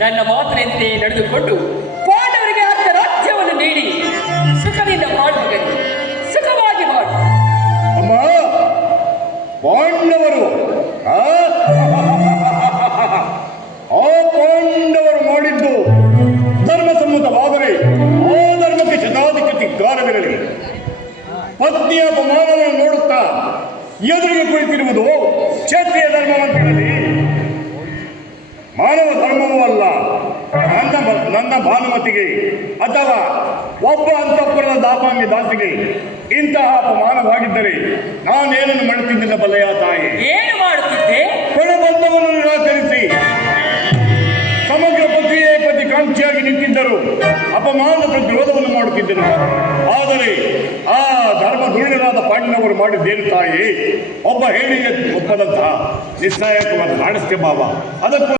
ನನ್ನ ಮಾತಿನಂತೆ ನಡೆದುಕೊಂಡು ಪಾಂಡವರಿಗೆ ಅರ್ಧ ರಾಜ್ಯವನ್ನು ನೀಡಿ ಸುಖದಿಂದ ಮಾಡುವ ಸುಖವಾಗಿ ಮಾಡು. ಅಮ್ಮ, ಪಾಂಡವರು ಆ ಪಾಂಡವರು ಮಾಡಿದ್ದು ಧರ್ಮಸಮ್ಮತವಾದರೆ ಆ ಧರ್ಮಕ್ಕೆ ಶತಾಧಿಪತಿ ಗಾನವಿರಲಿ. ಪತ್ನಿಯ ಅಪಮಾನವನ್ನು ನೋಡುತ್ತಾ ಎದುರಿಗೆ ಕುಳಿತಿರುವುದು ಕ್ಷತ್ರಿಯ ಧರ್ಮವಂತರಲ್ಲಿ ಮಾನವ ಧರ್ಮವೂ ಅಲ್ಲ. ನನ್ನ ಭಾನುಮತಿಗೆ ಅಥವಾ ಒಬ್ಬ ಅಂತಃಪುರದ ದಾಪಾಂಗಿ ದಾಸಿಗೆ ಇಂತಹ ಅಪಮಾನವಾಗಿದ್ದರೆ ನಾನೇನನ್ನು ಮಾಡುತ್ತಿದ್ದ ಬಲ್ಲೆಯ ತಾಯಿ? ಏನು ಮಾಡುತ್ತಿದ್ದೆ? ಪರಬಂಧವನ್ನು ನಿರಾಕರಿಸಿ ಸಮಗ್ರ ಪತಿಯೇ ಪತಿ ಕಾಂಕ್ಷಿಯಾಗಿ ನಿಂತಿದ್ದರು ಅಪಮಾನ ಪ್ರತಿರೋಧವನ್ನು ಮಾಡುತ್ತಿದ್ದರು. ಆದರೆ ಆ ಧರ್ಮ ದುರ್ಗನಾದ ಪಾಂಡವರು ಮಾಡಿದ್ದೇನು ತಾಯಿ? ಒಬ್ಬ ಹೇಳಿಗೆ ಒಪ್ಪದಂತಹ ನಿಸ್ಸಾಯಕವಾದ ನಾಡಸ್ಯ ಭಾವ. ಅದಕ್ಕೂ